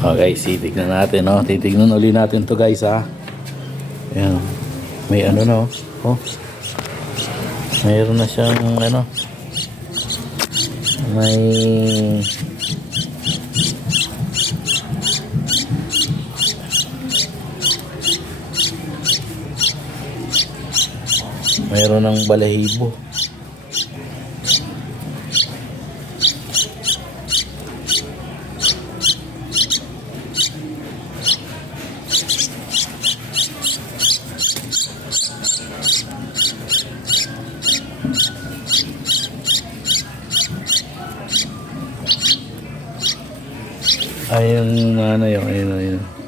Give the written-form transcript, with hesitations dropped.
Okay, titignan natin, no? Titignan uli natin to guys, ha? Ayan. May ano, no? Oh. Mayroon na siyang, ano? May... Mayroon ng balahibo. Ayun, ano yun, ayun.